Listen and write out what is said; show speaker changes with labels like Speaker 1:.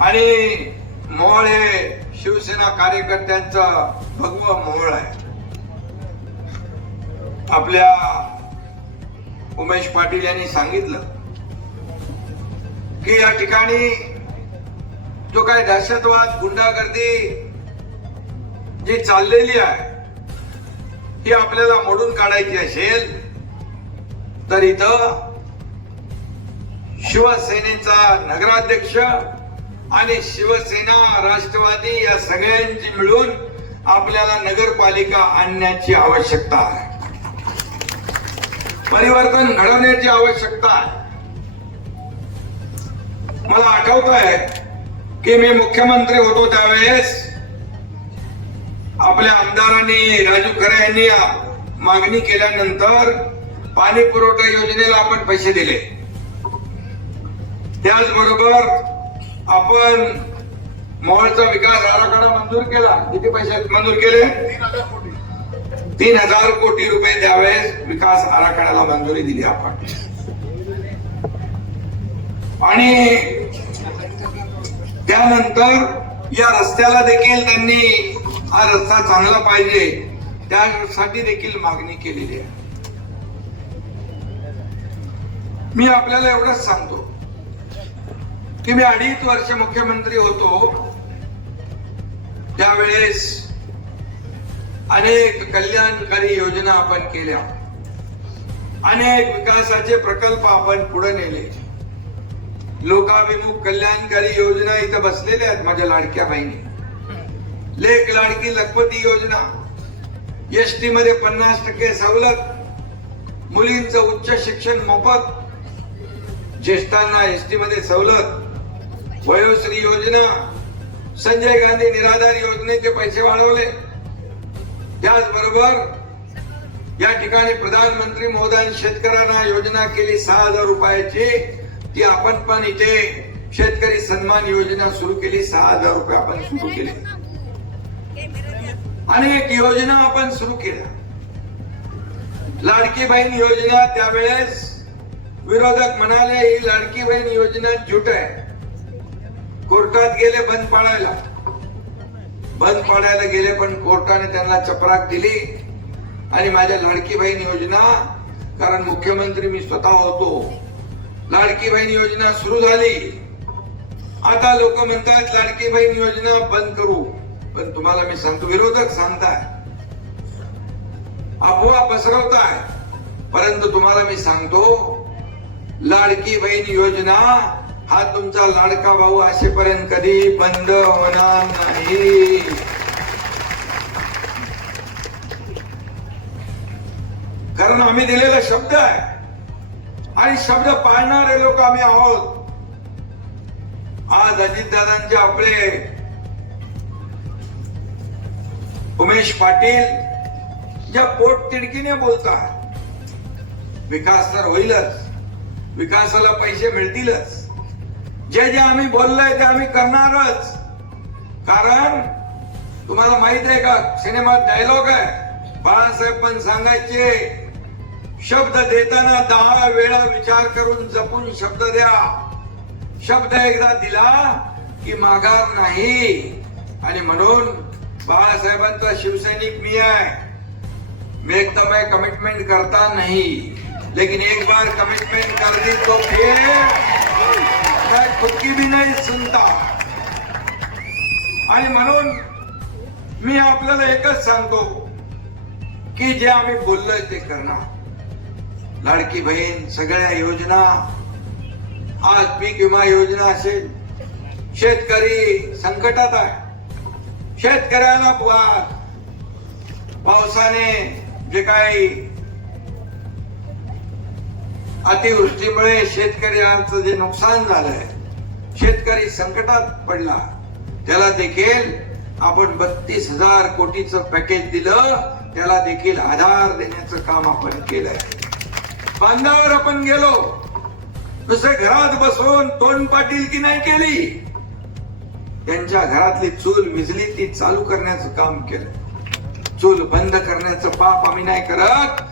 Speaker 1: आणि मोळ हे शिवसेना कार्यकर्त्यांचा भगव मोळ आहे. आपल्या उमेश पाटील यांनी सांगितलं की या ठिकाणी जो काय दहशतवाद गुंडागर्दी जी चाललेली आहे ही आपल्याला मोडून काढायची असेल तर इथं शिवसेनेचा नगराध्यक्ष आणि शिवसेना राष्ट्रवादी या सगळ्यांची मिळून आपल्याला नगरपालिका आणण्याची आवश्यकता आहे. परिवर्तन घडवण्याची आवश्यकता आहे. मला आठवत आहे की मी मुख्यमंत्री होतो त्यावेळेस आपल्या आमदारांनी राजू खरे यांनी मागणी केल्यानंतर पाणी पुरवठा योजनेला आपण पैसे दिले. त्याचबरोबर आपण मोहळचा विकास आराखडा मंजूर केला. किती पैसे मंजूर केले? तीन हजार कोटी रुपये त्यावेळेस विकास आराखड्याला मंजुरी दिली आपण. आणि त्यानंतर या रस्त्याला देखील त्यांनी हा रस्ता चांगला पाहिजे त्यासाठी देखील मागणी केलेली आहे. मी आपल्याला एवढंच सांगतो. की मी अडीच वर्ष मुख्यमंत्री होतो त्यावेळेस अनेक कल्याणकारी योजना आपण केल्या. अनेक विकासाचे प्रकल्प आपण पुढे नेले. लोकाभिमुख कल्याणकारी योजना इथं बसलेल्या आहेत माझ्या लाडक्या बहिणी. लेख लाडकी लखपती योजना. एसटी मध्ये पन्नास टक्के सवलत. मुलींचं उच्च शिक्षण मोफत. ज्येष्ठांना एसटी मध्ये सवलत. वयोश्री योजना संजय गांधी निराधार योजनेचे पैसे वाढवले. त्याचबरोबर या ठिकाणी प्रधानमंत्री महोदयान शेतकऱ्यांना योजना केली सहा हजार रुपयाची. ती आपण पण इथे शेतकरी सन्मान योजना सुरू केली सहा हजार रुपये आपण सुरू केले. अनेक योजना आपण सुरू केल्या. लाडकी बहीण योजना त्यावेळेस विरोधक म्हणाले ही लाडकी बहीण योजना झूट आहे. कोर्टात गेले बंद पाडायला. बंद पाडायला गेले पण कोर्टाने त्यांना चपराक दिली. आणि माझ्या लाडकी बहीण योजना कारण मुख्यमंत्री मी स्वतः होतो. लाडकी बहीण योजना सुरू झाली. आता लोक म्हणतात लाडकी बहीण योजना बंद करू. पण तुम्हाला मी सांगतो विरोधक सांगताय. अफवा पसरवताय. परंतु तुम्हाला मी सांगतो लाडकी बहीण योजना हा तुमचा लाडका भाऊ असेपर्यंत कधी बंद होणार नाही. कारण आम्ही दिलेला शब्द आहे. आणि शब्द पाळणारे लोक आम्ही आहोत. आज अजितदादांचे आपले उमेश पाटील ज्या पोट तिडकीने बोलतात. विकास तर होईलच. विकासाला पैसे मिळतीलच. जे जे आम्ही बोललोय ते आम्ही करणारच. कारण तुम्हाला माहीत आहे का सिनेमात डायलॉग आहे. बाळासाहेब पण सांगायचे शब्द देताना दहा वेळा विचार करून जपून शब्द द्या. शब्द एकदा दिला की माघार नाही. आणि म्हणून बाळासाहेबांचा शिवसैनिक मी आहे. मी एक तर मैं कमिटमेंट करता नाही. लेकिन एक बार कमिटमेंट कर दी तो फिर पक्की खुद भी सुनता. आणि म्हणून मी आपल्याला एकच सांगतो की जे आम्ही बोललोय ते करणार. लाडकी बहीण सगळ्या योजना आज पीक विमा योजना असेल शेतकरी संकटात आहे. शेतकऱ्याला वा- पावसाने जे काही अतिवृष्टीमुळे शेतकऱ्यांचं जे नुकसान झालंय शेतकरी संकटात पडला. त्याला देखील आपण बत्तीस हजार कोटीचं पॅकेज दिलं. त्याला देखील आधार देण्याचं काम आपण केलंय. बांधावर आपण गेलो. नुसते घरात बसून तोंड पाटील की नाही केली? त्यांच्या घरातली चूल मिजली ती चालू करण्याचं काम केलं. चूल बंद करण्याचं पाप आम्ही नाही करत.